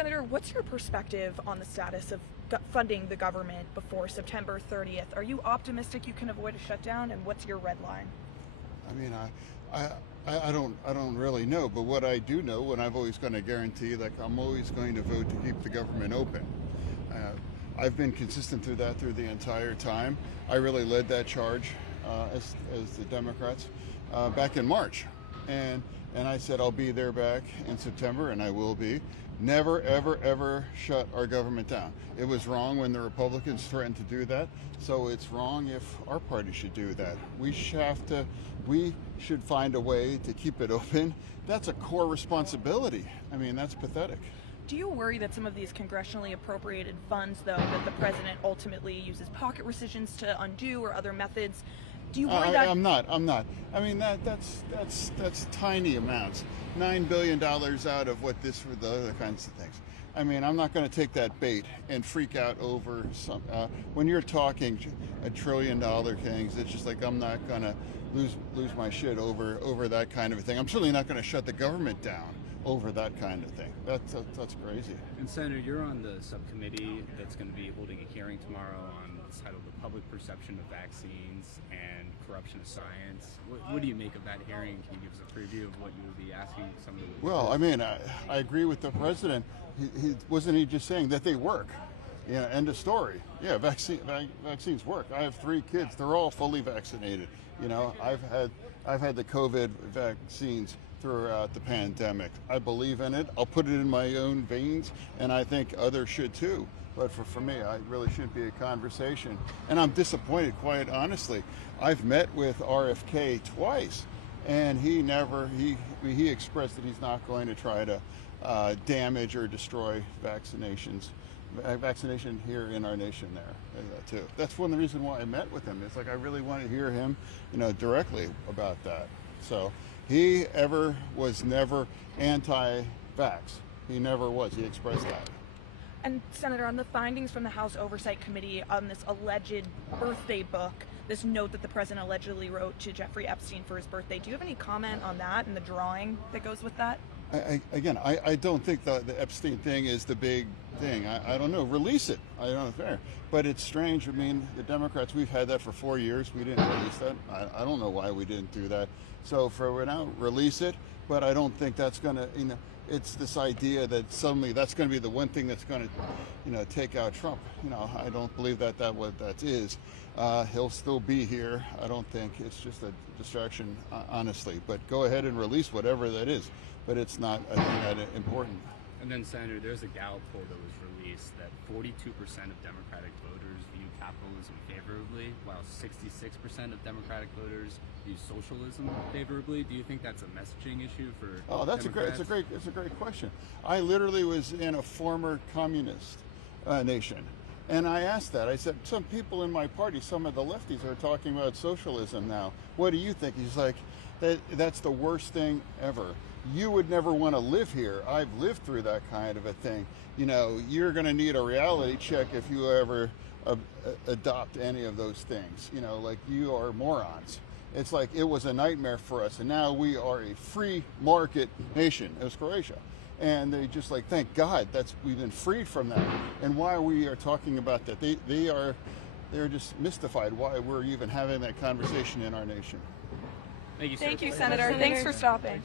Senator, what's your perspective on the status of funding the government before September 30th? Are you optimistic you can avoid a shutdown, and what's your red line? I mean, I don't really know, but what I do know, and I've always going to guarantee, like I'm always going to vote to keep the government open. I've been consistent through the entire time. I really led that charge as the Democrats back in March, and I said I'll be there back in September, and I will be. Never, ever, ever shut our government down. It was wrong when the Republicans threatened to do that, so it's wrong if our party should do that. We should find a way to keep it open. That's a core responsibility. I mean, that's pathetic. Do you worry that some of these congressionally appropriated funds, though, that the president ultimately uses pocket rescissions to undo or other methods, do you worry that? I'm not. I mean, that's tiny amounts. $9 billion out of what this for the other kinds of things. I mean, I'm not going to take that bait and freak out over some. When you're talking $1 trillion things, it's just like I'm not going to lose my shit over that kind of a thing. I'm certainly not going to shut the government down over that kind of thing. That's crazy. And Senator, you're on the subcommittee that's going to be holding a hearing tomorrow on the title "The Public Perception of Vaccines and Corruption of Science." What do you make of that hearing? Can you give us a preview of what you will be asking some of the? Well, I mean, I agree with the president. He wasn't he just saying that they work? Yeah, end of story. Yeah, vaccines work. I have 3 kids. They're all fully vaccinated. You know, I've had the COVID vaccines throughout the pandemic. I believe in it. I'll put it in my own veins, and I think others should too. But for me, I really should be a conversation. And I'm disappointed, quite honestly. I've met with RFK twice, and he expressed that he's not going to try to damage or destroy vaccination here in our nation there too. That's one of the reasons why I met with him. It's like I really want to hear him, directly about that. So he was never anti-vax. He never was. He expressed that. And Senator, on the findings from the House Oversight Committee on this alleged birthday book, this note that the president allegedly wrote to Jeffrey Epstein for his birthday, do you have any comment on that and the drawing that goes with that? I don't think the Epstein thing is the big thing. I don't know. Release it. I don't know. Fair. But it's strange. I mean, the Democrats, we've had that for 4 years. We didn't release that. I don't know why we didn't do that. So for now, release it. But I don't think that's going to, it's this idea that suddenly that's going to be the one thing that's going to, take out Trump. I don't believe that what that is. He'll still be here. I don't think it's just a distraction, honestly. But go ahead and release whatever that is. But it's not, I think, that important. And then, Senator, there's a Gallup poll that was released that 42% of Democratic voters view capitalism favorably, while 66% of Democratic voters view socialism favorably. Do you think that's a messaging issue for? Oh, it's a great question. I literally was in a former communist nation, and I asked that. I said, some people in my party, some of the lefties, are talking about socialism now. What do you think? He's like, that's the worst thing ever. You would never want to live here. I've lived through that kind of a thing. You're going to need a reality check if you ever adopt any of those things. Like you are morons. It's like it was a nightmare for us, and now we are a free market nation. It was Croatia. And they just like, thank God we've been freed from that. And why we are talking about that, they're just mystified why we're even having that conversation in our nation. Thank you, sir. Thank you, Senator. Thanks for stopping.